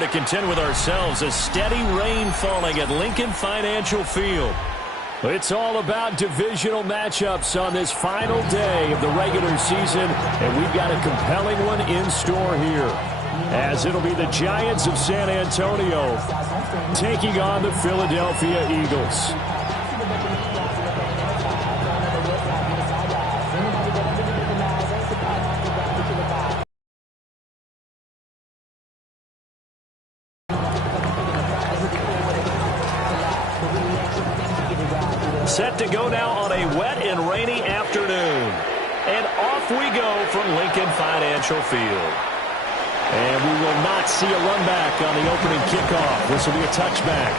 to contend with ourselves. A steady rain falling at Lincoln Financial Field. It's all about divisional matchups on this final day of the regular season, and we've got a compelling one in store here, as it'll be the Giants of San Antonio taking on the Philadelphia Eagles. Set to go now on a wet and rainy afternoon. And off we go from Lincoln Financial Field. And we will not see a run back on the opening kickoff. This will be a touchback.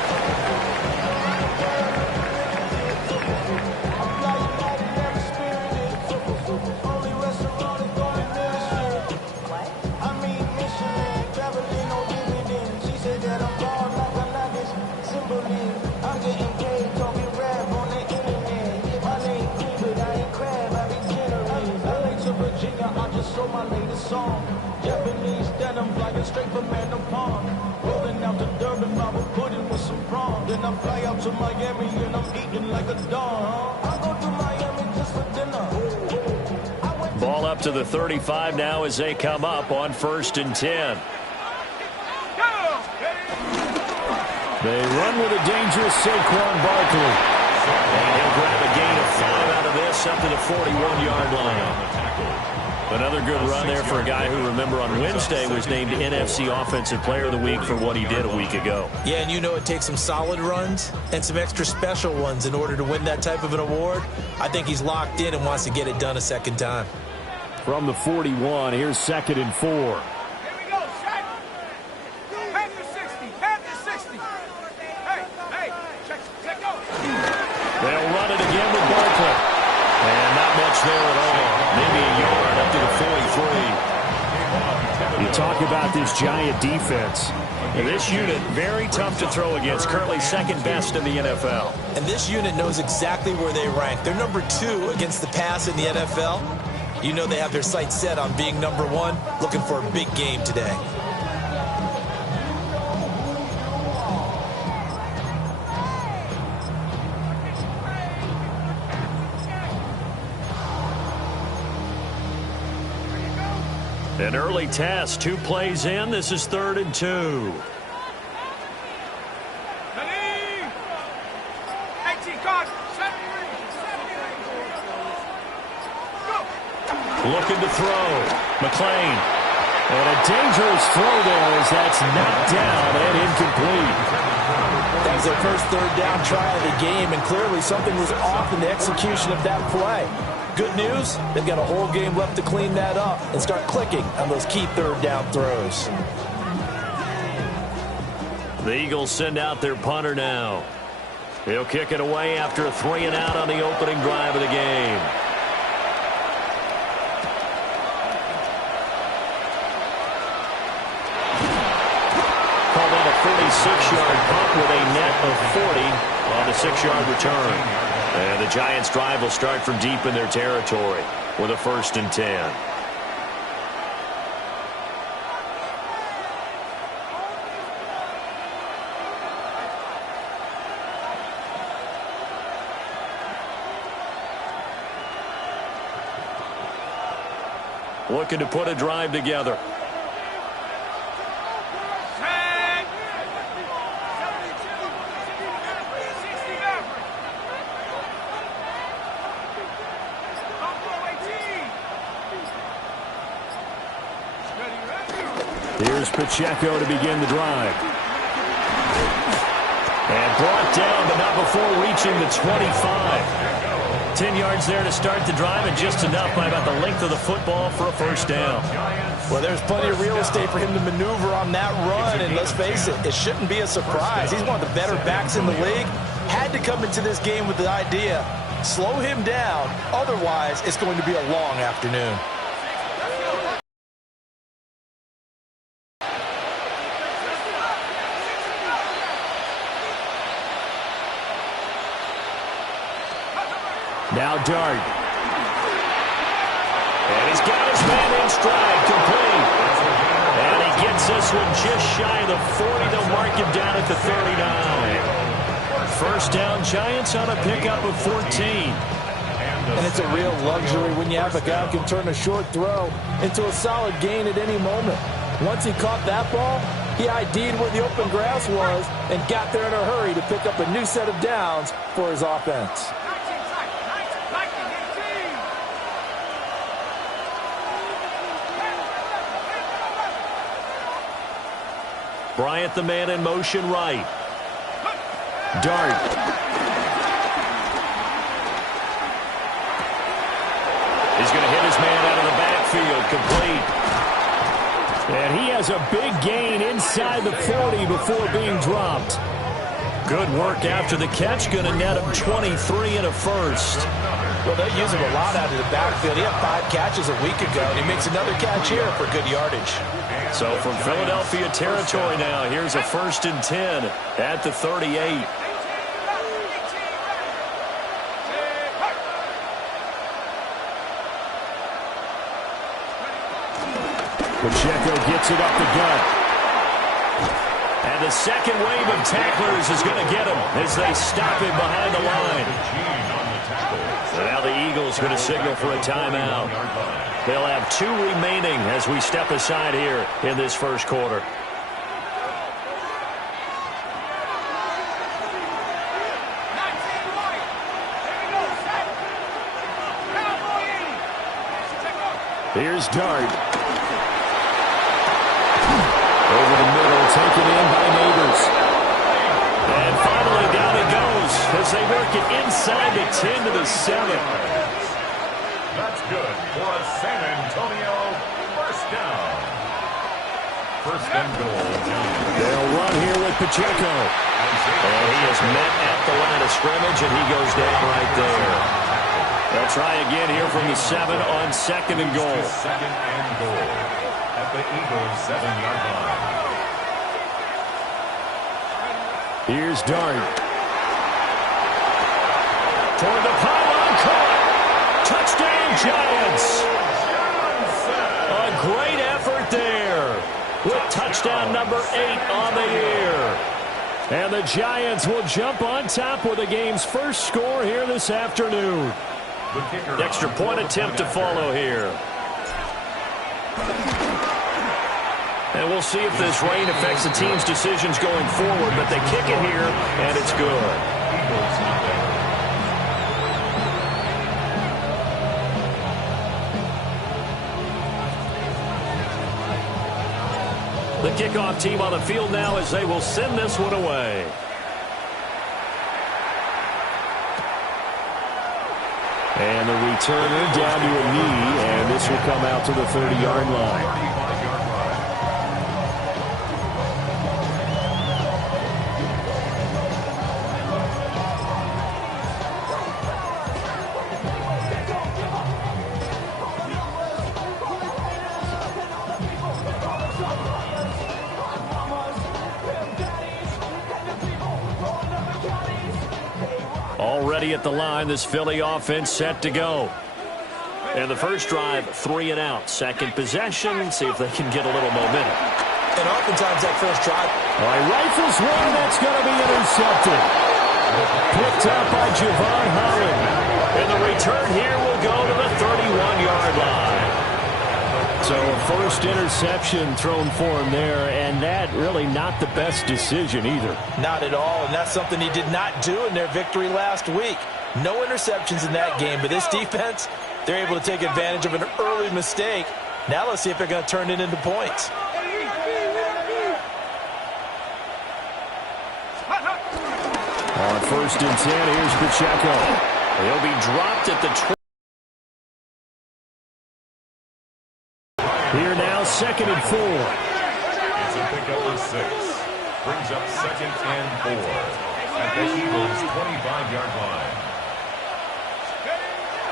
Straight from Manapon, rolling out to Durban, Bible pudding with some prawns. Then I fly out to Miami and I'm eating like a dog. I go to Miami just for dinner. Ball up to the 35 now as they come up on 1st and 10. They run with a dangerous Saquon Barkley. And he'll grab a gain of 5 out of this up to the 41-yard line. Another good run there for a guy who, remember, on Wednesday was named NFC Offensive Player of the Week for what he did a week ago. Yeah, and you know it takes some solid runs and some extra special ones in order to win that type of an award. I think he's locked in and wants to get it done a second time. From the 41, here's 2nd and 4. Here we go, Shaq. Panther 60, Panther 60. Hey, check go. They'll run it again with Barkley. And not much there at all. Maybe a yard up to the 43. You talk about this Giant defense. And this unit, very tough to throw against, currently 2nd best in the NFL. And this unit knows exactly where they rank. They're number 2 against the pass in the NFL. You know they have their sights set on being number 1, looking for a big game today. An early test, 2 plays in. This is 3rd and 2. Looking to throw. McLean. And a dangerous throw there as that's knocked down and incomplete. That was their first 3rd down try of the game, and clearly something was off in the execution of that play. Good news, they've got a whole game left to clean that up and start clicking on those key 3rd down throws. The Eagles send out their punter now. He'll kick it away after a 3 and out on the opening drive of the game. Called on a 46-yard punt with a net of 40 on the 6-yard return. And the Giants' drive will start from deep in their territory with a 1st and 10. Looking to put a drive together. Here's Pacheco to begin the drive. And brought down, but not before reaching the 25. 10 yards there to start the drive, and just enough by about the length of the football for a 1st down. Well, there's plenty of real estate for him to maneuver on that run, and let's face it, it shouldn't be a surprise. He's one of the better backs in the league. Had to come into this game with the idea, slow him down, otherwise it's going to be a long afternoon. Now Dart. And he's got his man in stride, complete. And he gets this one just shy of the 40. They'll mark him down at the 39. First down, Giants on a pickup of 14. And it's a real luxury when you have a guy who can turn a short throw into a solid gain at any moment. Once he caught that ball, he ID'd where the open grass was and got there in a hurry to pick up a new set of downs for his offense. Bryant, the man in motion right. Dart. He's going to hit his man out of the backfield. Complete. And he has a big gain inside the 40 before being dropped. Good work after the catch. Going to net him 23 and a first. Well, they use him a lot out of the backfield. He had 5 catches a week ago, and he makes another catch here for good yardage. So from Philadelphia territory now, here's a 1st and 10 at the 38. Pacheco gets it up the gut. And the second wave of tacklers is going to get him as they stop him behind the line. So now the Eagles going to signal for a timeout. They'll have 2 remaining as we step aside here in this first quarter. Here's Dart. Over the middle, taken in by Neighbors. And finally down it goes as they work it inside the 10 to the 7. That's good for a San Antonio first down. First and goal. They'll run here with Pacheco. And he is met at the line of scrimmage, and he goes down right there. They'll try again here from the 7 on 2nd and goal. Second and goal at the Eagles' 7-yard line. Here's Dart. Toward the pylon, caught. Touchdown, Giants. A great effort there with touchdown number 8 on the year. And the Giants will jump on top with the game's first score here this afternoon. The extra point attempt to follow here. And we'll see if this rain affects the team's decisions going forward, but they kick it here, and it's good. The kickoff team on the field now as they will send this one away. And the returner down to a knee, and this will come out to the 30-yard line. Already at the line, this Philly offense set to go. And the first drive, 3 and out. Second possession, see if they can get a little momentum. And oftentimes that first drive. All right, rifles one, that's going to be intercepted. Picked up by Javon Holland. And the return here will go to the 31-yard line. So a first interception thrown for him there, and that really not the best decision either. Not at all, and that's something he did not do in their victory last week. No interceptions in that game, but this defense, they're able to take advantage of an early mistake. Now let's see if they're going to turn it into points. On 1st and 10, here's Pacheco. He'll be dropped at the 20. Here now, 2nd and 4. It's a pickup of 6. Brings up 2nd and 4 at the Eagles' 25-yard line.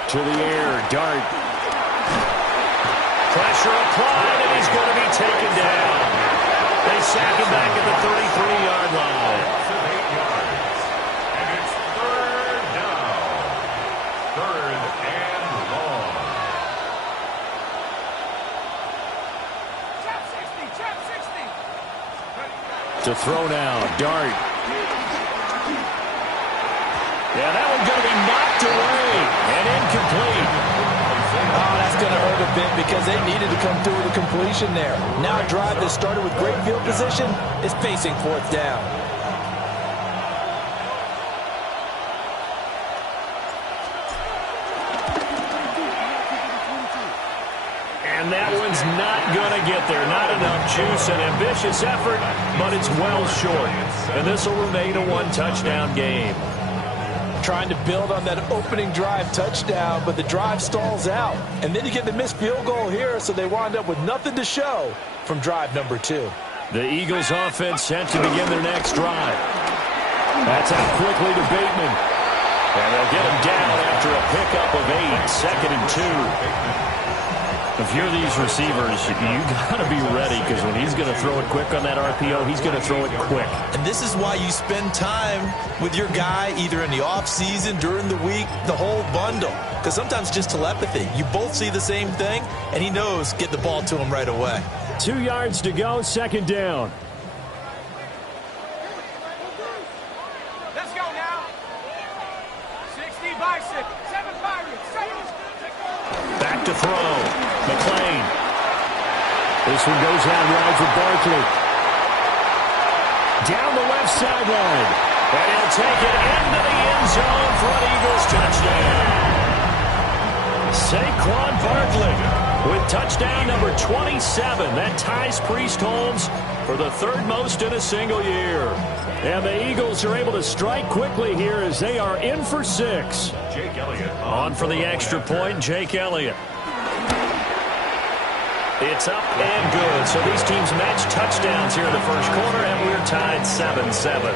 To the air, Dart. Pressure applied, and he's going to be taken down. They sack him back at the 33-yard line. 8 yards. And it's 3rd down. 3rd and long. Chop 60, chop 60. To throw now, Dart. Yeah, that one's going to be knocked away and incomplete. Oh, that's going to hurt a bit because they needed to come through with a completion there. Now a drive that started with great field position is facing fourth down. And that one's not going to get there. Not enough juice. An ambitious effort, but it's well short. And this will remain a one-touchdown game. Trying to build on that opening drive touchdown, but the drive stalls out. And then you get the missed field goal here, so they wind up with nothing to show from drive number 2. The Eagles offense set to begin their next drive. That's out quickly to Bateman. And they'll get him down after a pickup of 8, 2nd and 2. If you're these receivers, you got to be ready because when he's going to throw it quick on that RPO, he's going to throw it quick. And this is why you spend time with your guy either in the offseason, during the week, the whole bundle. Because sometimes just telepathy. You both see the same thing, and he knows get the ball to him right away. 2 yards to go, 2nd down. Let's go now. 60 bicep, 7 Pirates, 7. Back to throw. McLean. This one goes out wide for Barkley. Down the left sideline. And he'll take it into the end zone for an Eagles touchdown. Saquon Barkley with touchdown number 27. That ties Priest Holmes for the 3rd most in a single year. And the Eagles are able to strike quickly here as they are in for 6. Jake Elliott On for the extra point, Jake Elliott. It's up and good. So these teams match touchdowns here in the first quarter, and we're tied 7-7.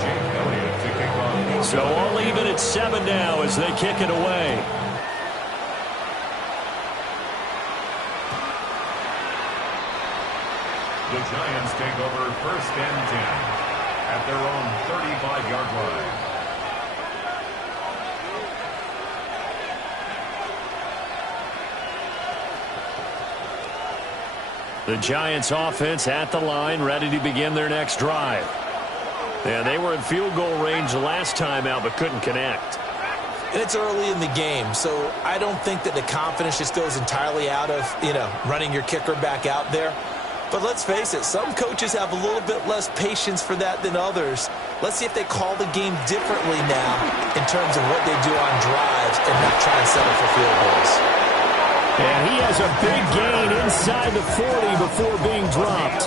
Jake Elliott to kick off. So all even at 7 now as they kick it away. The Giants take over 1st and 10 at their own 35-yard line. The Giants offense at the line, ready to begin their next drive. And they were in field goal range the last time out, but couldn't connect. And it's early in the game, so I don't think that the confidence just goes entirely out of, running your kicker back out there. But let's face it, some coaches have a little bit less patience for that than others. Let's see if they call the game differently now in terms of what they do on drives and not try and settle for field goals. And he has a big gain inside the 40 before being dropped.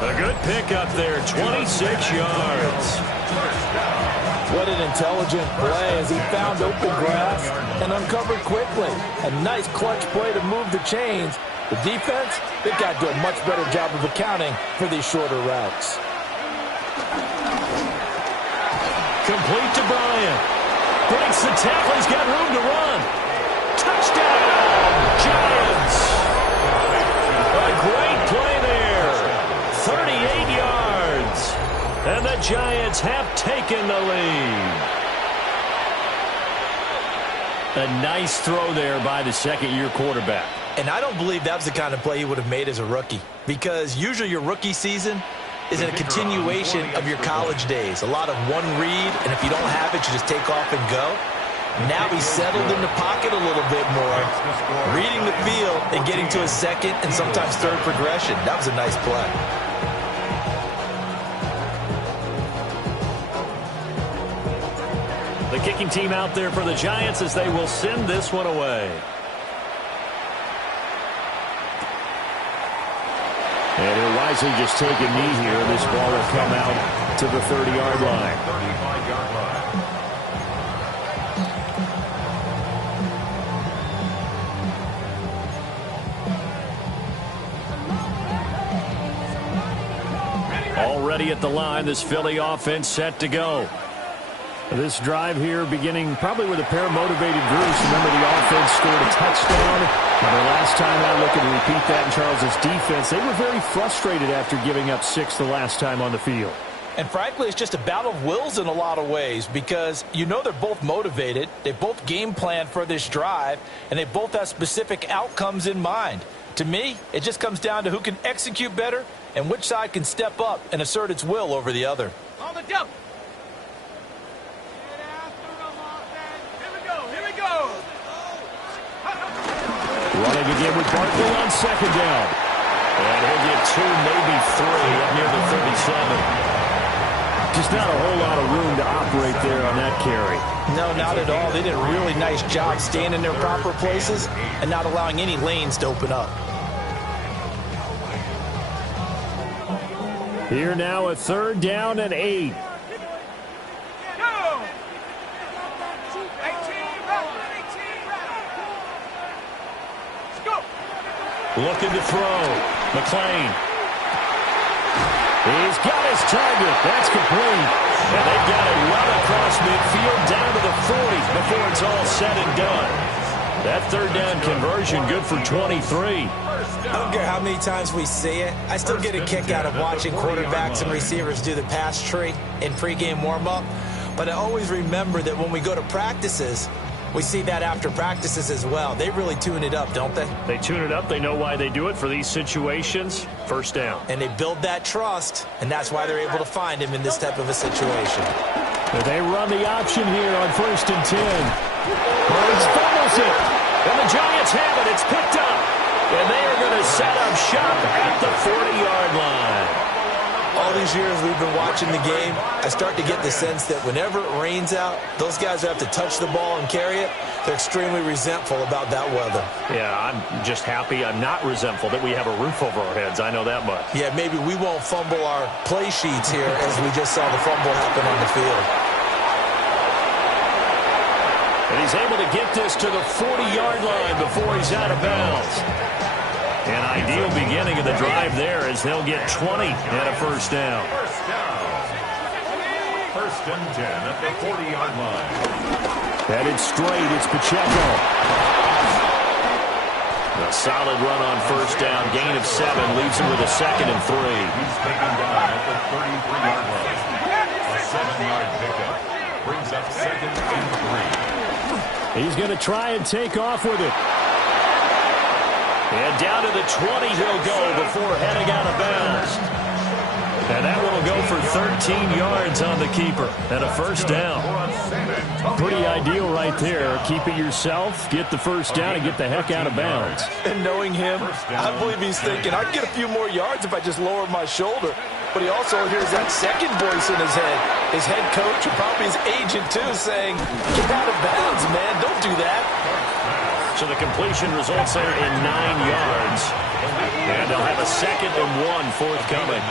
A good pickup there, 26 yards. What an intelligent play as he found open grass and uncovered quickly. A nice clutch play to move the chains. The defense, they've got to do a much better job of accounting for these shorter routes. Complete to Bryant. Breaks the tackle. He's got room to run. Touchdown, Giants. A great play there. 38 yards. And the Giants have taken the lead. A nice throw there by the second-year quarterback. And I don't believe that was the kind of play he would have made as a rookie. Because usually your rookie season is a continuation of your college days. A lot of one read, and if you don't have it, you just take off and go. Now he's settled in the pocket a little bit more, reading the field and getting to a second and sometimes third progression. That was a nice play. The kicking team out there for the Giants as they will send this one away. And he'll wisely just take a knee here. This ball will come out to the 30-yard line. 35-yard line. Already at the line, this Philly offense set to go. This drive here beginning probably with a pair of motivated groups. Remember, the offense scored a touchdown. And the last time out, looking to repeat that in Charles's defense, they were very frustrated after giving up 6 the last time on the field. And frankly, it's just a battle of wills in a lot of ways because you know they're both motivated, they both game plan for this drive, and they both have specific outcomes in mind. To me, it just comes down to who can execute better and which side can step up and assert its will over the other. On the double. Here we go. Here we go. Running again with Barkley on second down. And he'll get 2, maybe 3 up near the 37. Just not a whole lot of room to operate there on that carry. No, not at all. They did a really nice job staying in their proper places and not allowing any lanes to open up. Here now, a 3rd down and 8. Go. 18, let's go. Looking to throw. McClain. He's got his target. That's complete. And they've got it run across midfield down to the 40 before it's all said and done. That 3rd down conversion good for 23. I don't care how many times we see it. I still get a kick out of watching quarterbacks and receivers do the pass tree in pregame warm-up. But I always remember that when we go to practices, we see that after practices as well. They really tune it up, don't they? They tune it up. They know why they do it for these situations. 1st down. And they build that trust, and that's why they're able to find him in this type of a situation. They run the option here on 1st and 10. Burns fumbles it. And the Giants have it. It's picked up. And they are going to set up shop at the 40-yard line. All these years we've been watching the game, I start to get the sense that whenever it rains out, those guys who have to touch the ball and carry it, they're extremely resentful about that weather. Yeah, I'm just happy I'm not resentful that we have a roof over our heads. I know that much. Yeah, maybe we won't fumble our play sheets here as we just saw the fumble happen on the field. And he's able to get this to the 40-yard line before he's out of bounds. An ideal beginning of the drive there as they'll get 20 and a 1st down. 1st and 10 at the 40-yard line. Headed straight, it's Pacheco. A solid run on 1st down, gain of 7, leaves him with a 2nd and 3. He's taken down at the 33-yard line. A 7-yard pickup brings up 2nd and 3. He's going to try and take off with it. And down to the 20 he'll go before heading out of bounds. And that one will go for 13 yards on the keeper and a 1st down. Pretty ideal right there. Keep it yourself, get the 1st down, and get the heck out of bounds. And knowing him, I believe he's thinking, I can get a few more yards if I just lower my shoulder. But he also hears that second voice in his head. His head coach and probably his agent, too, saying, get out of bounds, man. Don't do that. So the completion results there in 9 yards. And they'll have a 2nd and 1 forthcoming.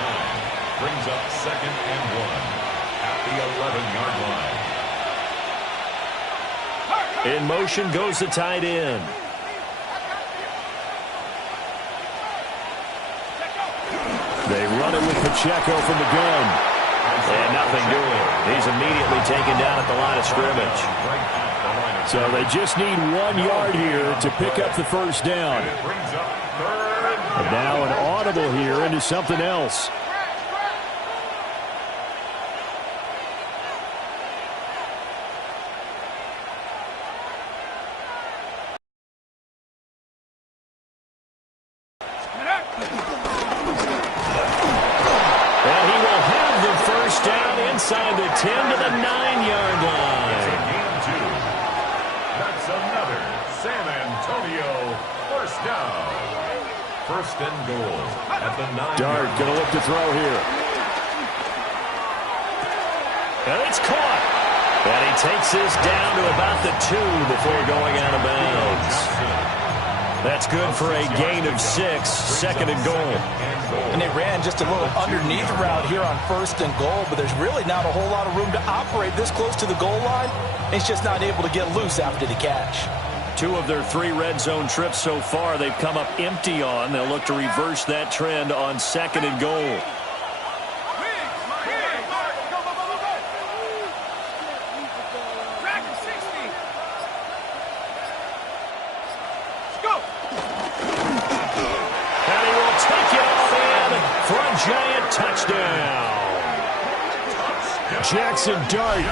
Brings up 2nd and 1 at the 11-yard line. In motion goes the tight end. They run it with Pacheco from the gun. And nothing doing. He's immediately taken down at the line of scrimmage. So they just need 1 yard here to pick up the 1st down. And now an audible here into something else. Inside the 10 to the 9-yard line. That's another San Antonio 1st down. 1st and goal at the 9. Dart going to look to throw here. And it's caught. And he takes this down to about the 2 before going out of bounds. That's good for a gain of 6, 2nd and goal. And they ran just a little underneath route here on 1st and goal, but there's really not a whole lot of room to operate this close to the goal line. It's just not able to get loose after the catch. 2 of their 3 red zone trips so far they've come up empty on. They'll look to reverse that trend on 2nd and goal. Go! Giant touchdown. Jackson Dart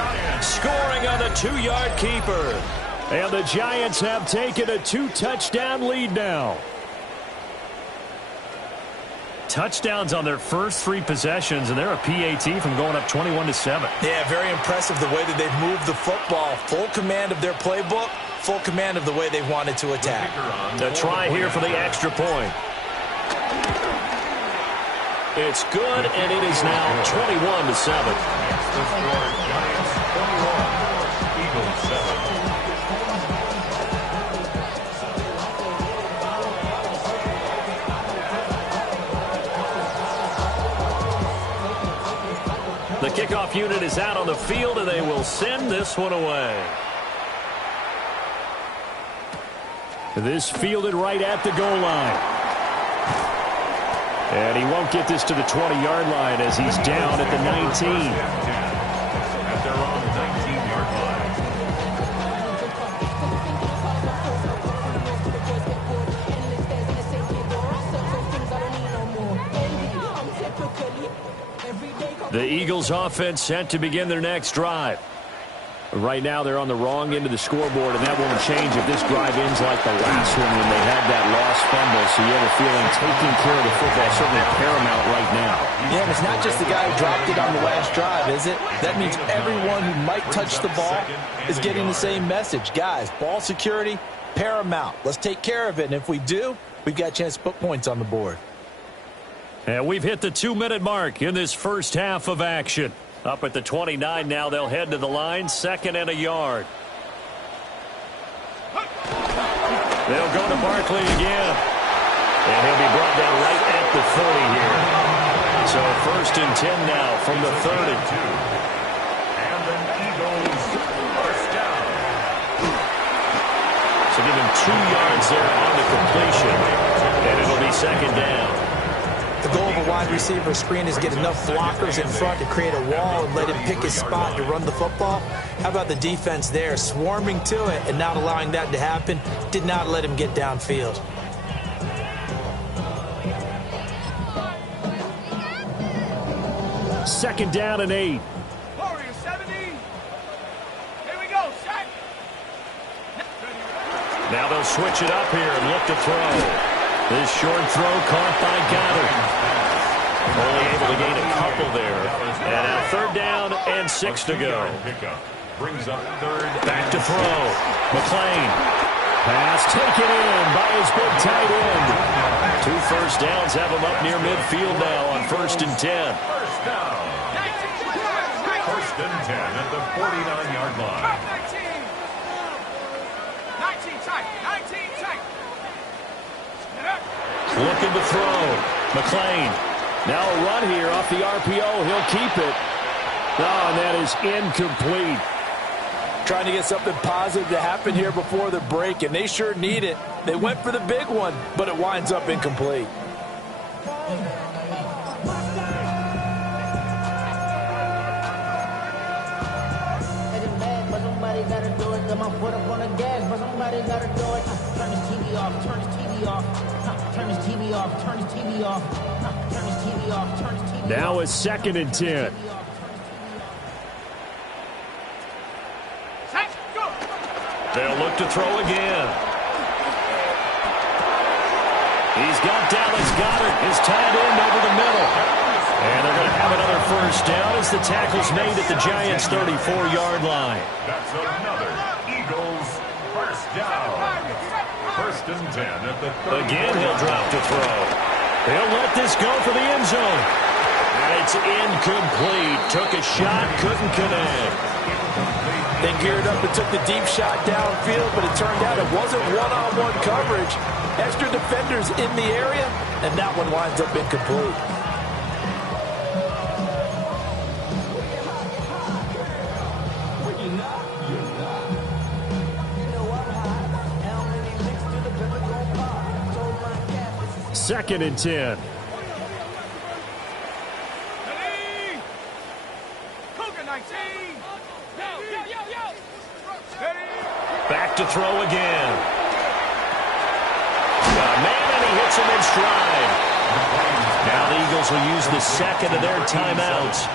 scoring on the 2-yard keeper. And the Giants have taken a 2-touchdown lead now. Touchdowns on their first 3 possessions, and they're a PAT from going up 21-7. Yeah, very impressive the way that they've moved the football. Full command of their playbook, full command of the way they've wanted to attack. The try here for the extra point. It's good, and it is now 21-7. The score, Giants 21, Eagles 7. The kickoff unit is out on the field, and they will send this one away. This fielded right at the goal line. And he won't get this to the 20-yard line as he's down at the 19. At their own 19-yard line. The Eagles offense set to begin their next drive. Right now they're on the wrong end of the scoreboard, and that won't change if this drive ends like the last one when they had that lost fumble. So you have a feeling taking care of the football is certainly paramount right now. Yeah, and it's not just the guy who dropped it on the last drive, is it? That means everyone who might touch the ball is getting the same message. Guys, ball security, paramount. Let's take care of it, and if we do, we've got a chance to put points on the board. And we've hit the 2-minute mark in this first half of action. Up at the 29 now, they'll head to the line, 2nd and a yard. They'll go to Barkley again. And he'll be brought down right at the 30 here. So 1st and 10 now from the 30. And the Eagles first down. So give him 2 yards there on the completion. And it'll be 2nd down. The goal of a wide receiver screen is get enough blockers in front to create a wall and let him pick his spot to run the football. How about the defense there, swarming to it and not allowing that to happen? Did not let him get downfield. Second down and 8. Warrior 70. Here we go, Shaq. Now they'll switch it up here and look to throw. This short throw caught by Goddard. Only able to gain a couple there. And now 3rd down and 6 to go. Brings up 3rd. Back to throw. McClain. Pass taken in by his big tight end. 2 first downs have him up near midfield now on 1st and 10. First down. 1st and 10 at the 49-yard line. 19 tight. 19 tight. Looking to throw. McClain. Now a run here off the RPO. He'll keep it. Oh, and that is incomplete. Trying to get something positive to happen here before the break, and they sure need it. They went for the big one, but it winds up incomplete. Now it's 2nd and 10. They'll look to throw again. He's got Dallas Goddard, his tight end over the middle. And they're going to have another first down as the tackle's made at the Giants' 34-yard line. That's another Eagles first down. 1st and 10 at the 30. Again, he'll drop to throw. He'll let this go for the end zone. And it's incomplete. Took a shot, couldn't connect. They geared up and took the deep shot downfield, but it turned out it wasn't one-on-one coverage. Extra defenders in the area, and that one winds up incomplete. Second and 10. Back to throw again. Man, and he hits him in stride. Now the Eagles will use the 2nd of their timeouts.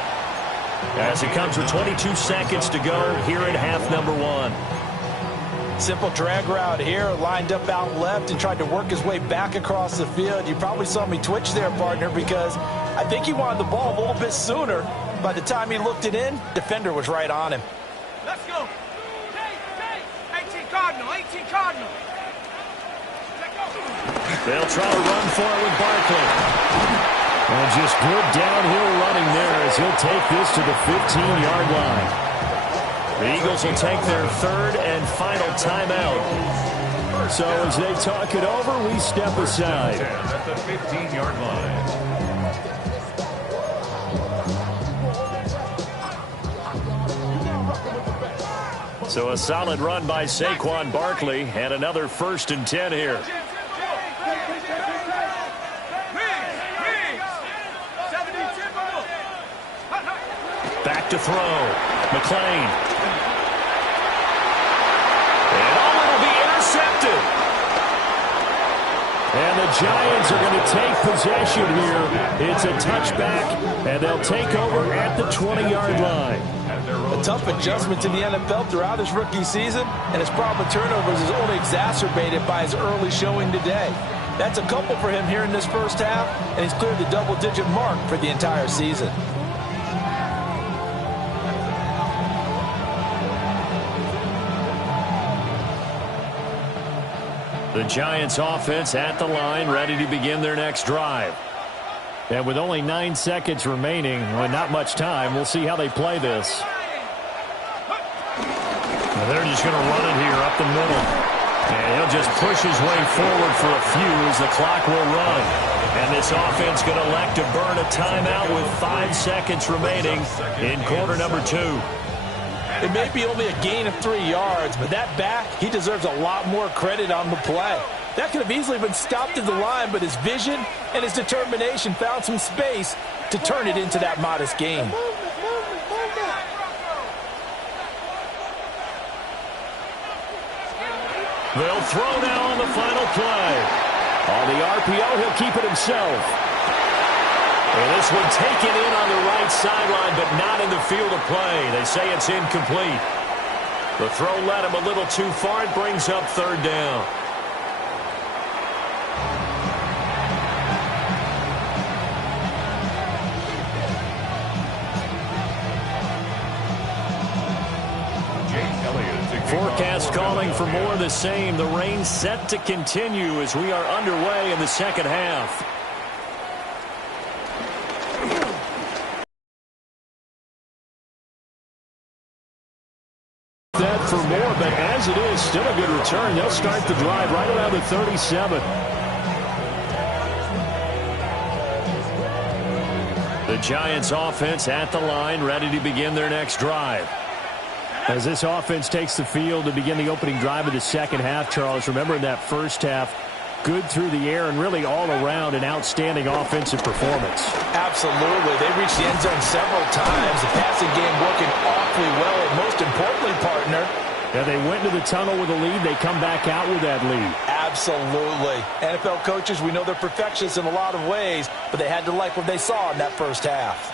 As it comes with 22 seconds to go here in half number one. Simple drag route here, lined up out left and tried to work his way back across the field. You probably saw me twitch there, partner, because I think he wanted the ball a little bit sooner. By the time he looked it in, defender was right on him. Let's go. 18 Cardinal, 18 Cardinal. They'll try to run for it with Barkley. And just good downhill running there as he'll take this to the 15-yard line. The Eagles will take their third and final timeout. So as they talk it over, we step aside. At the 15-yard line. So a solid run by Saquon Barkley and another 1st and 10 here. Back to throw. McLean. And it'll be intercepted. And the Giants are going to take possession here. It's a touchback, and they'll take over at the 20-yard line. A tough adjustment to the NFL throughout his rookie season, and his problem with turnovers is only exacerbated by his early showing today. That's a couple for him here in this first half, and he's cleared the double-digit mark for the entire season. The Giants offense at the line, ready to begin their next drive. And with only 9 seconds remaining, well, not much time, we'll see how they play this. Well, they're just going to run it here up the middle. And he'll just push his way forward for a few as the clock will run. And this offense going to elect to burn a timeout with 5 seconds remaining in quarter number 2. It may be only a gain of 3 yards, but that back, he deserves a lot more credit on the play. That could have easily been stopped at the line, but his vision and his determination found some space to turn it into that modest gain. They'll throw now on the final play. On the RPO, he'll keep it himself. And this one taken in on the right sideline, but not in the field of play. They say it's incomplete. The throw led him a little too far. It brings up 3rd down. Forecast calling for more of the same. The rain set to continue as we are underway in the second half. That for more, but as it is, still a good return. They'll start the drive right around the 37. The Giants offense at the line, ready to begin their next drive. As this offense takes the field to begin the opening drive of the second half, Charles, remember in that first half, good through the air and really all around an outstanding offensive performance. Absolutely. They reached the end zone several times. The passing game working awfully well, and most importantly, partner, yeah, they went to the tunnel with a lead. They come back out with that lead. Absolutely. NFL coaches, we know they're perfectionists in a lot of ways, but they had to like what they saw in that first half.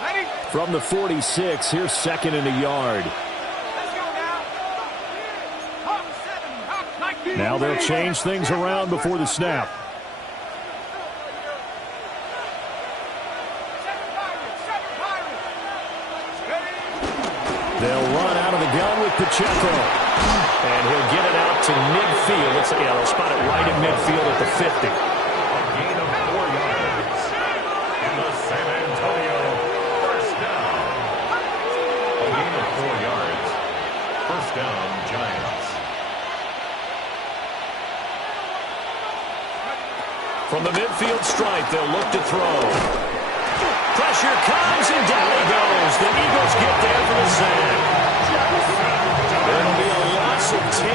Ready? From the 46, here's 2nd and a yard. Now they'll change things around before the snap. They'll run out of the gun with Pacheco. And he'll get it out to midfield. They'll spot it right in midfield at the 50. A gain of 4 yards. In the San Antonio first down. A gain of 4 yards. First down, Giants. From the midfield stripe, they'll look to throw. Pressure comes, and down he goes. The Eagles get there for the sack. It'll be a loss of 10.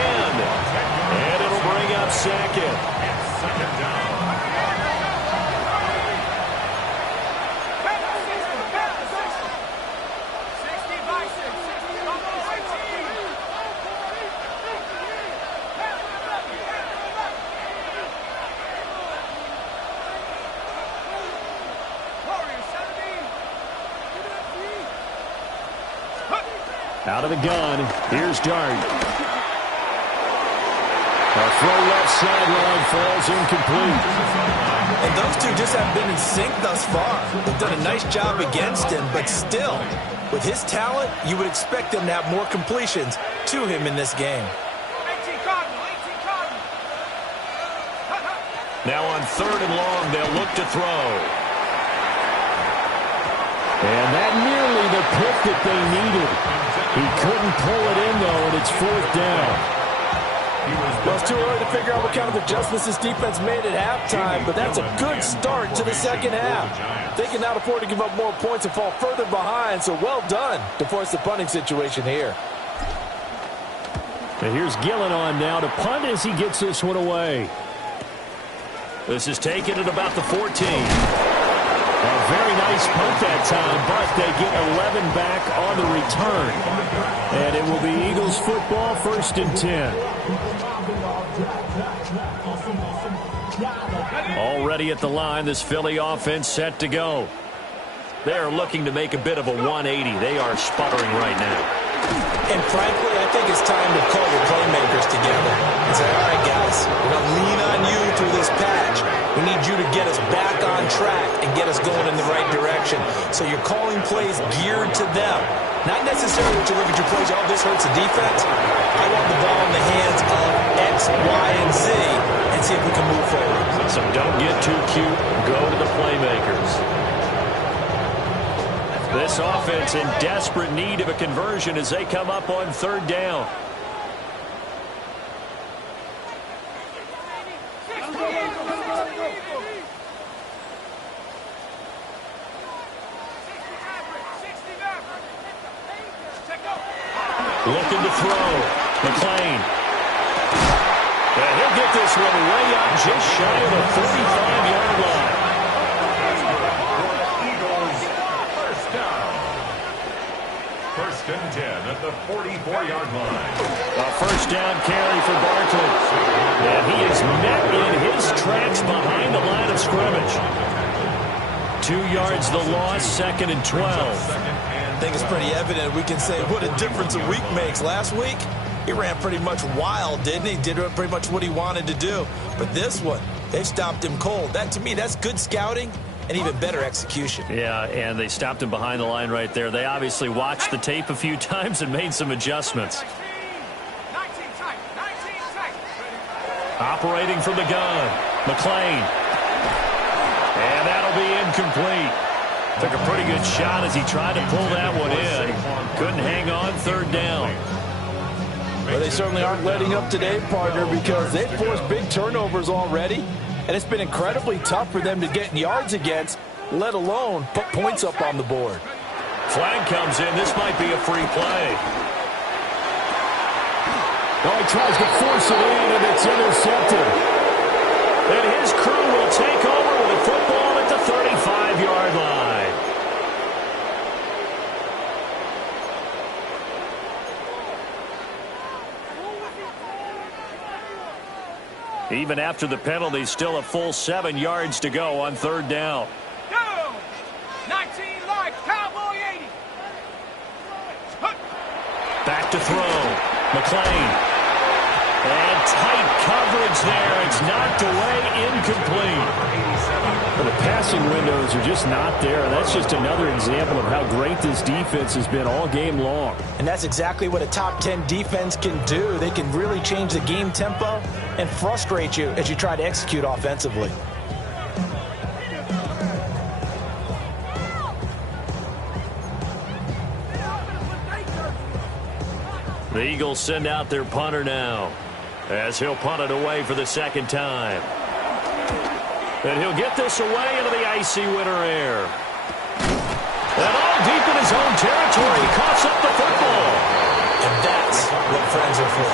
And it'll bring up 2nd. It's 2nd down. Out of the gun, here's Dart. A throw left sideline falls incomplete. And those two just haven't been in sync thus far. They've done a nice job against him, but still, with his talent, you would expect them to have more completions to him in this game. 18 Cardinal, 18 Cardinal. Now on 3rd and long, they'll look to throw. And that nearly the pick that they needed. He couldn't pull it in, though, and it's 4th down. Well, it's too early to figure out what kind of adjustments this defense made at halftime, but that's a good start to the second half. They can now afford to give up more points and fall further behind, so well done to force the punting situation here. And here's Gillen on now to punt as he gets this one away. This is taken at about the 14. A very nice punt that time, but they get 11 back on the return. And it will be Eagles football, 1st and 10. Already at the line, this Philly offense set to go. They're looking to make a bit of a 180. They are sputtering right now. And frankly, I think it's time to call your playmakers together and say, all right, guys, we're going to lean on you through this patch. We need you to get us back on track and get us going in the right direction. So you're calling plays geared to them. Not necessarily that you look at your plays, oh, this hurts the defense. I want the ball in the hands of X, Y, and Z and see if we can move forward. So don't get too cute. Go to the playmakers. This offense in desperate need of a conversion as they come up on 3rd down. Looking to throw. McClain. And he'll get this one way up just shy of the 35-yard line. Eagles, 1st down. 1st and 10 at the 44-yard line. A 1st down carry for Barkley. And he is met in his tracks behind the line of scrimmage. 2 yards the loss, 2nd and 12. I think it's pretty evident. We can say what a difference a week makes. Last week, he ran pretty much wild, didn't he? Did pretty much what he wanted to do. But this one, they've stopped him cold. That, to me, that's good scouting and even better execution. Yeah, and they stopped him behind the line right there. They obviously watched the tape a few times and made some adjustments. 19 tight, 19 tight. Operating from the gun, McClain. And that'll be incomplete. Took a pretty good shot as he tried to pull that one in. Couldn't hang on, 3rd down. Well, they certainly aren't letting up today, partner, because they've forced big turnovers already, and it's been incredibly tough for them to get yards against, let alone put points up on the board. Flag comes in. This might be a free play. Oh, he tries to force it in, and it's intercepted. And his crew will take over with a football at the 35-yard line. Even after the penalty, still a full 7 yards to go on 3rd down. Go! 19 live, Cowboy 80. Back to throw. McClain. And tight coverage there. It's knocked away, incomplete. The passing windows are just not there. That's just another example of how great this defense has been all game long. And that's exactly what a top 10 defense can do. They can really change the game tempo and frustrate you as you try to execute offensively. The Eagles send out their punter now as he'll punt it away for the 2nd time. And he'll get this away into the icy winter air. And all deep in his own territory, he coughs up the football. And that's what friends are for.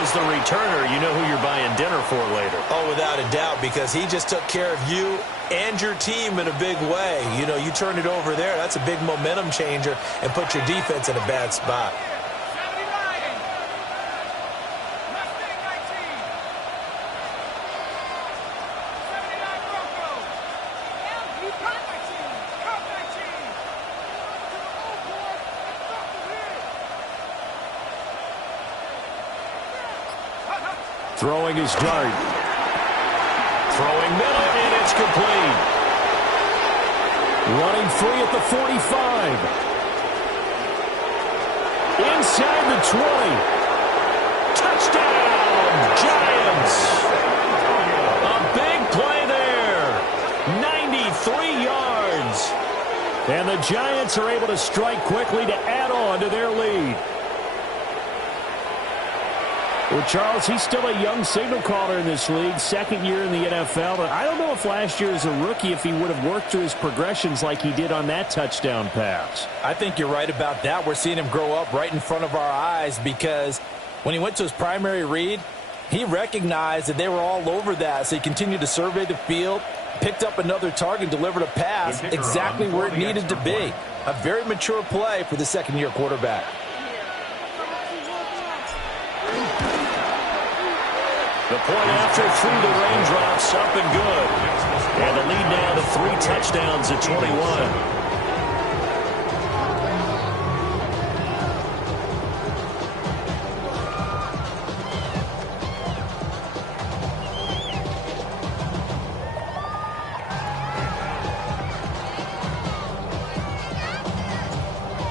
As the returner, you know who you're buying dinner for later. Oh, without a doubt, because he just took care of you and your team in a big way. You know, you turn it over there, that's a big momentum changer and put your defense in a bad spot. Throwing his dart. Throwing middle, and it's complete. Running free at the 45. Inside the 20. Touchdown, Giants. A big play there. 93 yards. And the Giants are able to strike quickly to add on to their lead. Well, Charles, he's still a young signal caller in this league, second year in the NFL. But I don't know if last year as a rookie, if he would have worked through his progressions like he did on that touchdown pass. I think you're right about that. We're seeing him grow up right in front of our eyes because when he went to his primary read, he recognized that they were all over that. So he continued to survey the field, picked up another target, delivered a pass exactly where it needed to be. A very mature play for the second-year quarterback. The point after through the raindrops, up and good. And the lead now to 3 touchdowns at 21.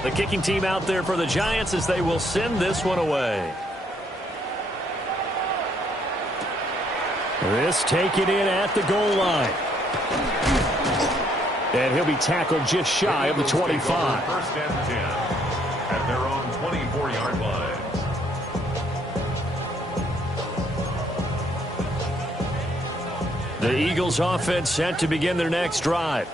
The kicking team out there for the Giants as they will send this one away. This taken in at the goal line. And he'll be tackled just shy of the 25. First and 10 at their own 24-yard line. The Eagles offense set to begin their next drive.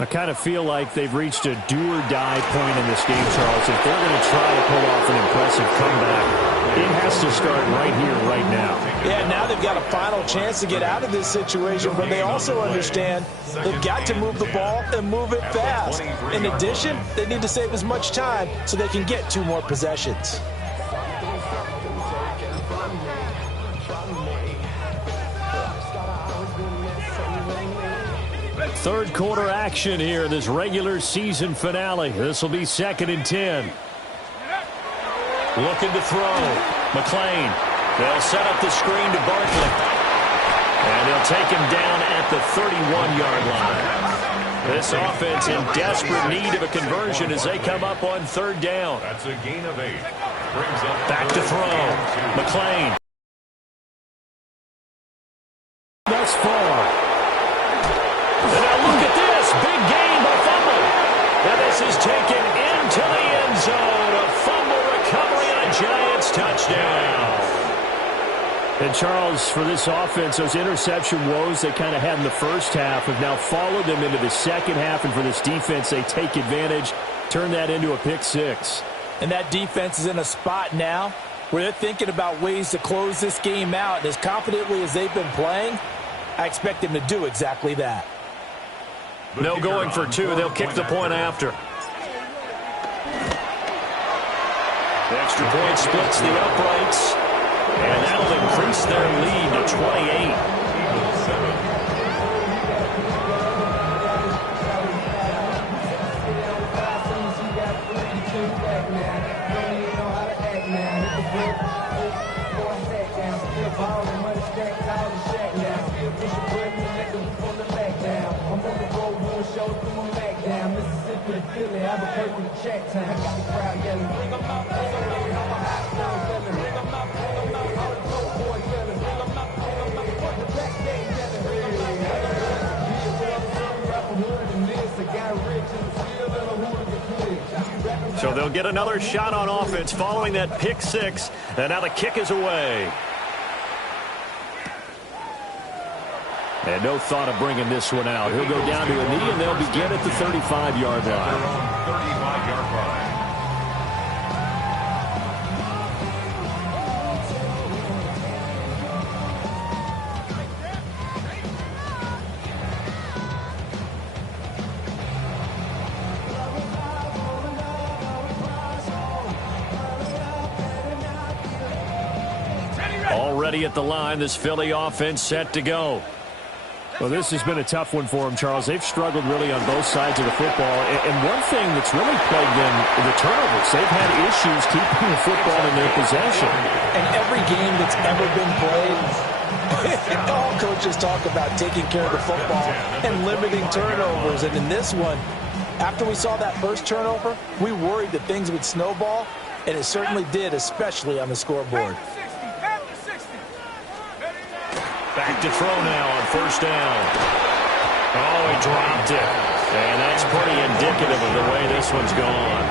I kind of feel like they've reached a do-or-die point in this game, Charles. If they're going to try to pull off an impressive comeback, it has to start right here, right now. Yeah, now they've got a final chance to get out of this situation, but they also understand they've got to move the ball and move it fast. In addition, they need to save as much time so they can get 2 more possessions. Third quarter action here in this regular season finale. This will be 2nd and 10. Looking to throw. McLean. They'll set up the screen to Barkley. And they'll take him down at the 31-yard line. This offense in desperate need of a conversion as they come up on 3rd down. That's a gain of 8. Brings up back to throw. McLean. Thus far. And now look at this. Big gain by fumble. And this is taken into the end zone. A fumble recovery and a Giants touchdown. And Charles, for this offense, those interception woes they kind of had in the first half have now followed them into the second half. And for this defense, they take advantage, turn that into a pick 6. And that defense is in a spot now where they're thinking about ways to close this game out. And as confidently as they've been playing, I expect them to do exactly that. No going for 2. They'll kick the point after. The extra point splits the uprights. And that'll increase their lead to 28. So they'll get another shot on offense following that pick 6. And now the kick is away. And no thought of bringing this one out. He'll go down to a knee, and they'll begin at the 35-yard line. 35-yard line. Already at the line, this Philly offense set to go. Well, this has been a tough one for them, Charles. They've struggled really on both sides of the football. And one thing that's really plagued them, the turnovers. They've had issues keeping the football in their possession. And every game that's ever been played, all coaches talk about taking care of the football and limiting turnovers. And in this one, after we saw that first turnover, we worried that things would snowball, and it certainly did, especially on the scoreboard. Back to throw now on first down. Oh, he dropped it. And that's pretty indicative of the way this one's gone.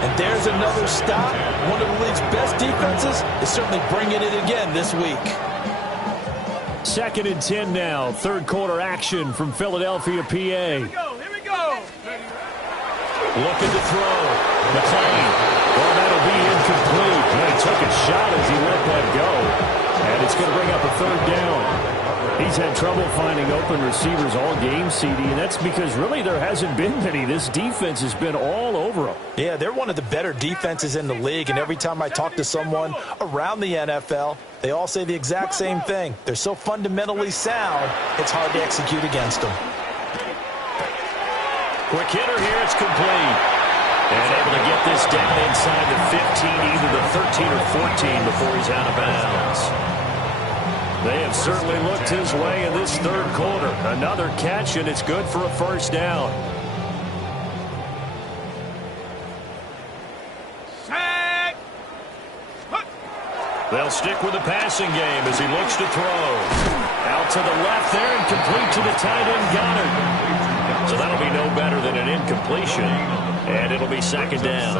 And there's another stop. One of the league's best defenses is certainly bringing it again this week. 2nd and 10 now. Third quarter action from Philadelphia, PA. Here we go. Looking to throw. McClain. Well, that'll be incomplete. And he took a shot as he let that go. And it's going to bring up a third down. He's had trouble finding open receivers all game, CD, and that's because really there hasn't been many. This defense has been all over them. Yeah, they're one of the better defenses in the league, and every time I talk to someone around the NFL, they all say the exact same thing. They're so fundamentally sound, it's hard to execute against them. Quick hitter here, it's complete. And able to get this down inside the 15, either the 13 or 14 before he's out of bounds. They have certainly looked his way in this third quarter. Another catch, and it's good for a first down. Sack. They'll stick with the passing game as he looks to throw. Out to the left there and complete to the tight end, Goddard. So that'll be no better than an incompletion, and it'll be second down.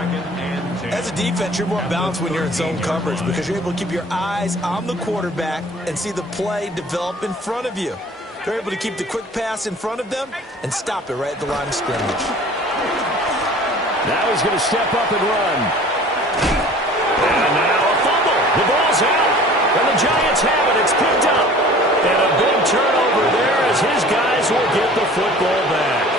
As a defense, you're more balanced when you're in zone coverage because you're able to keep your eyes on the quarterback and see the play develop in front of you. They're able to keep the quick pass in front of them and stop it right at the line of scrimmage. Now he's going to step up and run. And now a fumble. The ball's out. And the Giants have it. It's picked up. And a big turnover there as his guys will get the football back.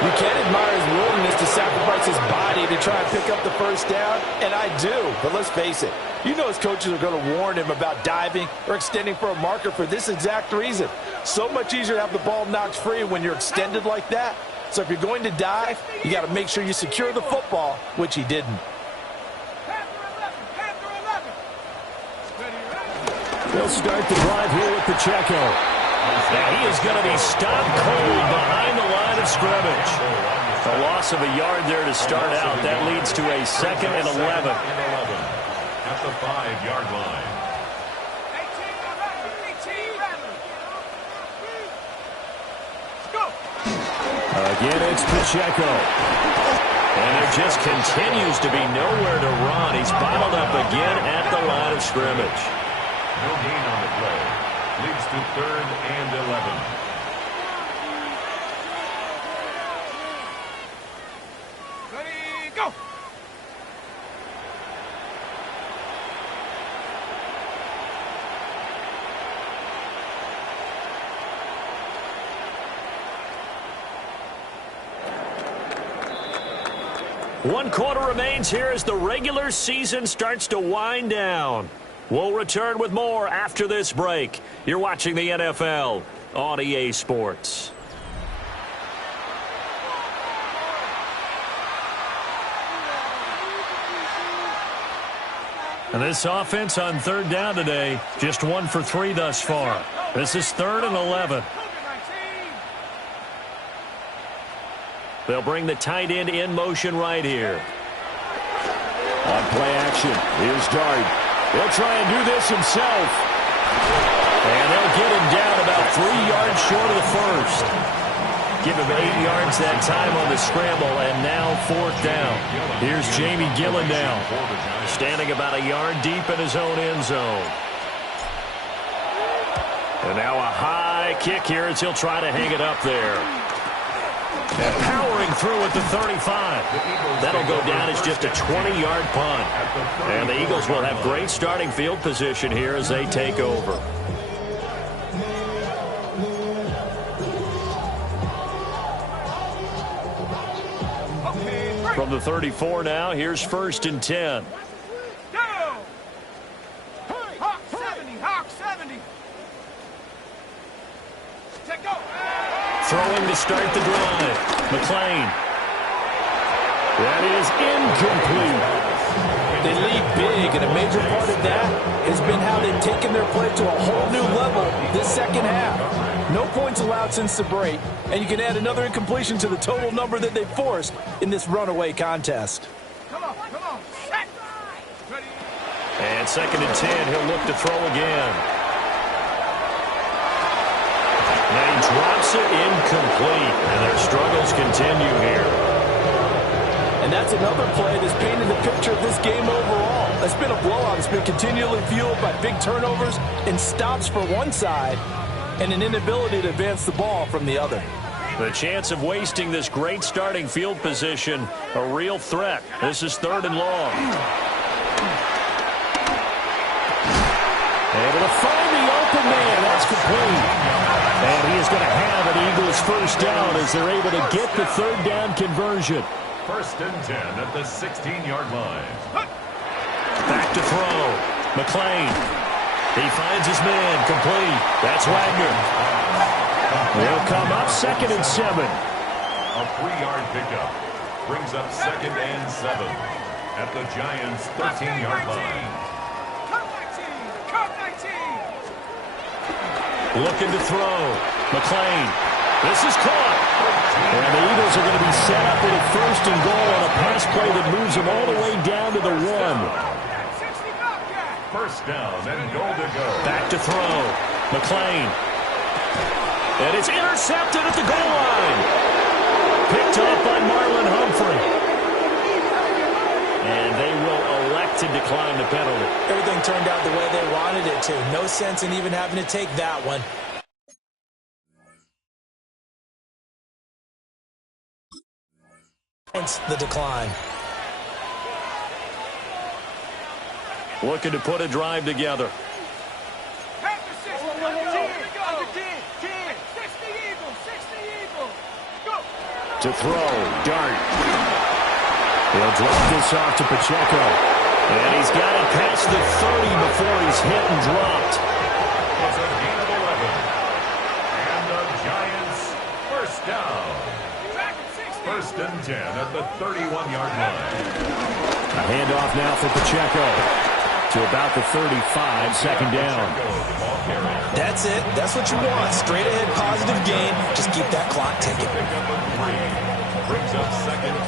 You can admire his willingness to sacrifice his body to try and pick up the first down, and I do. But let's face it, you know his coaches are going to warn him about diving or extending for a marker for this exact reason. So much easier to have the ball knocked free when you're extended like that. So if you're going to dive, you got to make sure you secure the football, which he didn't. They'll start the drive here with Pacheco. Now he is going to be stopped cold behind the line of scrimmage. A loss of a yard there to start out. That leads to a 2nd and 11. At the 5-yard line. Again, it's Pacheco. And there just continues to be nowhere to run. He's bottled up again at the line of scrimmage. No gain on the play. Leads to 3rd and 11. Ready, go. One quarter remains here as the regular season starts to wind down. We'll return with more after this break. You're watching the NFL on EA Sports. And this offense on third down today, just 1 for 3 thus far. This is 3rd and 11. They'll bring the tight end in motion right here. On play action, here's Dart. He'll try and do this himself. And they'll get him down about 3 yards short of the first. Give him 8 yards that time on the scramble, and now 4th down. Here's Jamie Gillen now, standing about a yard deep in his own end zone. And now a high kick here as he'll try to hang it up there. And powering through at the 35. That'll go down as just a 20-yard punt. And the Eagles will have great starting field position here as they take over. From the 34 now, here's 1st and 10. Go! Hawk 70, Hawk 70. Check, go. Throwing to start the drive. McClain. That is incomplete. They lead big, and a major part of that has been how they've taken their play to a whole new level this second half. No points allowed since the break, and you can add another incompletion to the total number that they forced in this runaway contest. Come on. Set. Ready. And 2nd and 10, he'll look to throw again. And he drops it incomplete, and their struggles continue here. And that's another play that's painted the picture of this game overall. It's been a blowout. It's been continually fueled by big turnovers and stops for one side and an inability to advance the ball from the other. The chance of wasting this great starting field position, a real threat. This is 3rd and long. Able to find the open man. That's complete. And he is going to have an Eagles first down as they're able to get the 3rd down conversion. 1st and 10 at the 16-yard line. Back to throw. McClain. He finds his man. Complete. That's Wagner. They'll come up 2nd and 7. A 3-yard pickup brings up 2nd and 7 at the Giants' 13-yard line. Come 19. Looking to throw. McClain. This is caught. And the Eagles are going to be set up with a 1st and goal on a pass play that moves them all the way down to the 1. 1st down and goal to go. Back to throw. McClain. And it's intercepted at the goal line. Picked up by Marlon Humphrey. And they will elect to decline the penalty. Everything turned out the way they wanted it to. No sense in even having to take that one. Hence the decline. Looking to put a drive together. After 60. Under 10. 10. 60 Eagles. Go. To throw. Dart. He'll drop this off to Pacheco. And he's got it past the 30 before he's hit and dropped. It's a gain of 11. And the Giants first down. 1st and 10 at the 31-yard line. A handoff now for Pacheco to about the 35, 2nd down. That's it. That's what you want. Straight ahead, positive gain. Just keep that clock ticking. Brings up 2nd and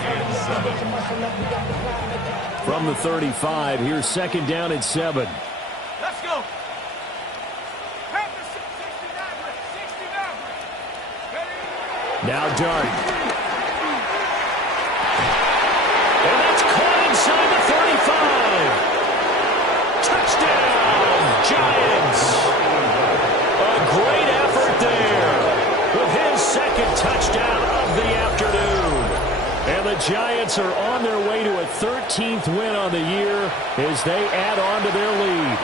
7. From the 35, here's 2nd down and 7. Let's go. Now Dart. And that's caught inside the 35. Touchdown, Giants. A great effort there with his 2nd touchdown of the afternoon. And the Giants are on their way to a 13th win on the year as they add on to their lead.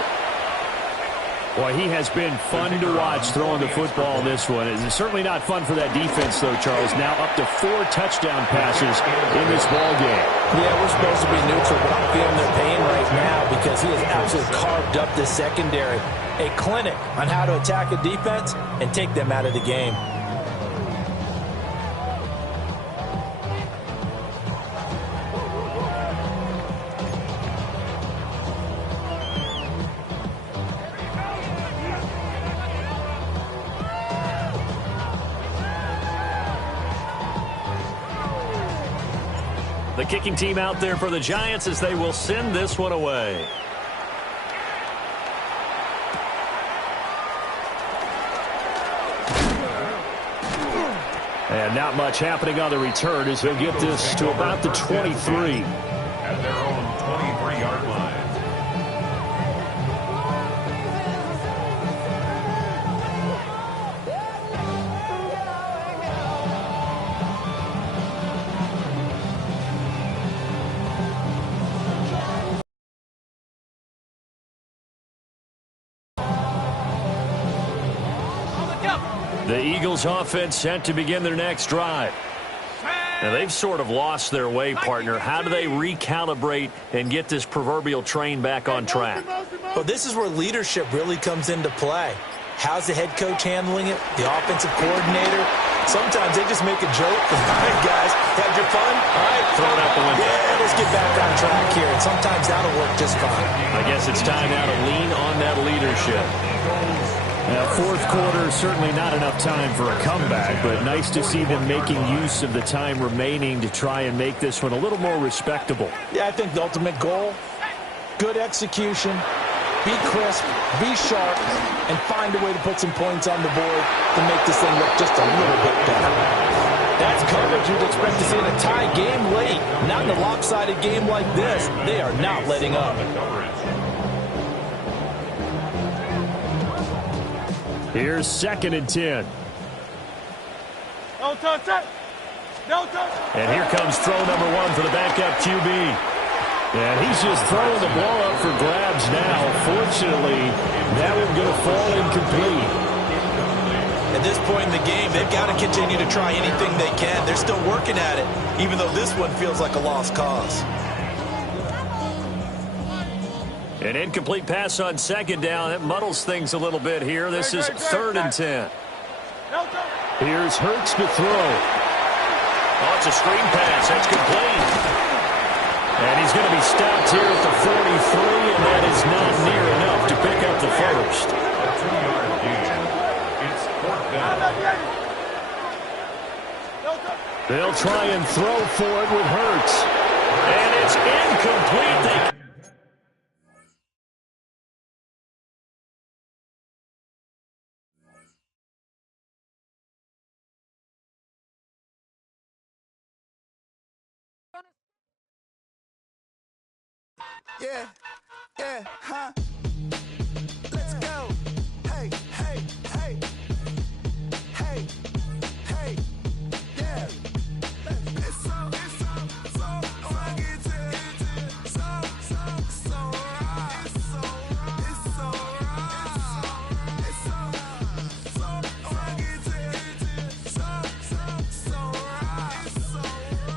Boy, he has been fun to watch throwing the football in this one. It's certainly not fun for that defense, though, Charles. Now up to 4 touchdown passes in this ball game. Yeah, we're supposed to be neutral, but I'm feeling their pain right now because he has absolutely carved up the secondary. A clinic on how to attack a defense and take them out of the game. The kicking team out there for the Giants as they will send this one away. And not much happening on the return as he'll get this to about the 23. At their own 23-yard line. The Eagles offense set to begin their next drive. Now they've sort of lost their way, partner. How do they recalibrate and get this proverbial train back on track? Well, this is where leadership really comes into play. How's the head coach handling it? The offensive coordinator? Sometimes they just make a joke. All right, guys, had your fun? All right, throw it out the window. Yeah, let's get back on track here. And sometimes that'll work just fine. I guess it's time now to lean on that leadership. Now, fourth quarter, certainly not enough time for a comeback, but nice to see them making use of the time remaining to try and make this one a little more respectable. Yeah, I think the ultimate goal, good execution, be crisp, be sharp, and find a way to put some points on the board to make this thing look just a little bit better. That's coverage you'd expect to see in a tie game late. Not in a lopsided game like this. They are not letting up. Here's 2nd and 10. Don't touch it. Don't touch it. And here comes throw number 1 for the backup QB. And he's just throwing the ball up for grabs now. Fortunately, that one's going to fall incomplete. At this point in the game, they've got to continue to try anything they can. They're still working at it, even though this one feels like a lost cause. An incomplete pass on 2nd down. That muddles things a little bit here. This is 3rd and 10. Here's Hurts to throw. Oh, it's a screen pass. That's complete. And he's going to be stopped here at the 43, and that is not near enough to pick up the first. A 2-yard gain. It's 4th down. They'll try and throw for it with Hurts. And it's incomplete. Yeah, huh? Let's go. Hey, hey, hey. Hey, hey, yeah. It's so rugged. So right. It's so rugged.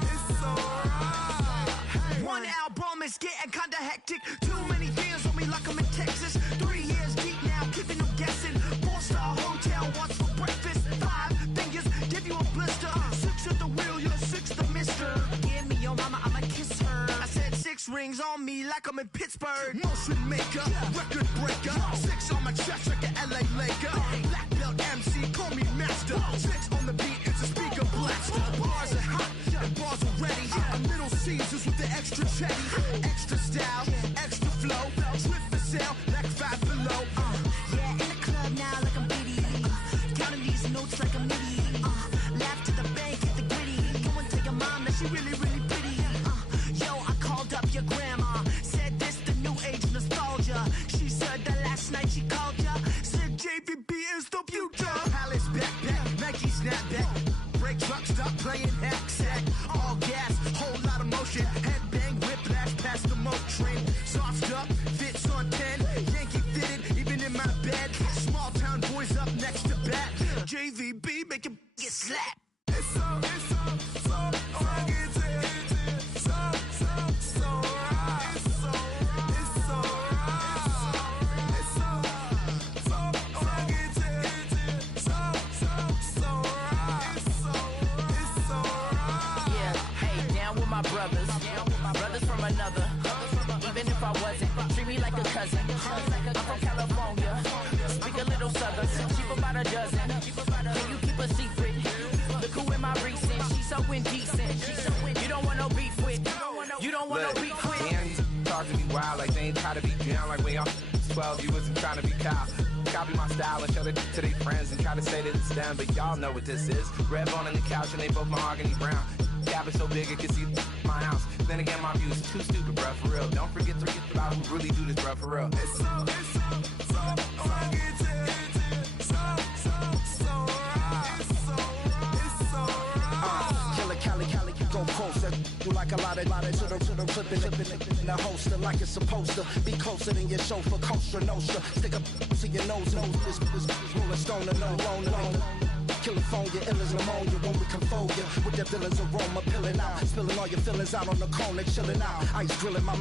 It's so right. One album is getting kinda hectic. Too many fans on me like I'm in Texas. 3 years deep now, keeping them guessing. 4-star hotel, what's for breakfast? 5 fingers, give you a blister. 6 at the wheel, you're 6 the mister. Give me your mama, I'ma kiss her. I said 6 rings on me like I'm in Pittsburgh. Motion maker, record breaker. 6 on my chest like an LA Laker. Black belt MC, call me master. 6 on the beat, it's a speaker blaster. Bars are hot, and bars are ready. A Little Caesars with the extra chetty. Extra style, extra flow. Slip the sale, like 5 below. Yeah, in the club now like I'm Biddy. Counting these notes like I'm Nitty. Laugh to the bank, hit the gritty. Go and tell your mom that she really, really pretty. Yo, I called up your grandma. Said this the new age nostalgia. She said that last night she called ya. Said JVB is the future. Palace backpack, Nike snapback. Break truck, stop playing hack sack. All gas, whole lot of motion. Headbang, whiplash, past the moat train. Soft up, fits on 10. Yankee fitted, even in my bed. Small town boys up next to bat. JVB, make it get slapped. It's so rugged. So right. It's so rugged. It's so right. Yeah, hey, down with my brothers. Brothers from another. Even if I wasn't, treat me like a cousin. I'm from California. Speak a little southern. Cheap about a dozen. Can you keep a secret? Look who in my recent. She's so indecent. You don't want no beef with. You don't want no beef with. Talk to me wild like they ain't try to be down like when y'all 12, you wasn't trying to be Kyle. Copy my style and show it to their friends and try to say that it's them, but y'all know what this is. Red bone on the couch and they both mahogany brown. Cabin so big it can see my house. Then again, my view is too stupid, bruh, for real. Don't forget to get about who really do this, bruh, for real. It's so rugged. Cali, go post that you like a lot of to the flipping in the holster like it's supposed to be closer than your chauffeur, Costa Nostra. Stick up to your nose, this rolling stone and no loner. California, ill as pneumonia when we confold you with that villain's aroma, pilling out, spilling all your feelings out on the cone, they chilling out, ice grilling my mouth.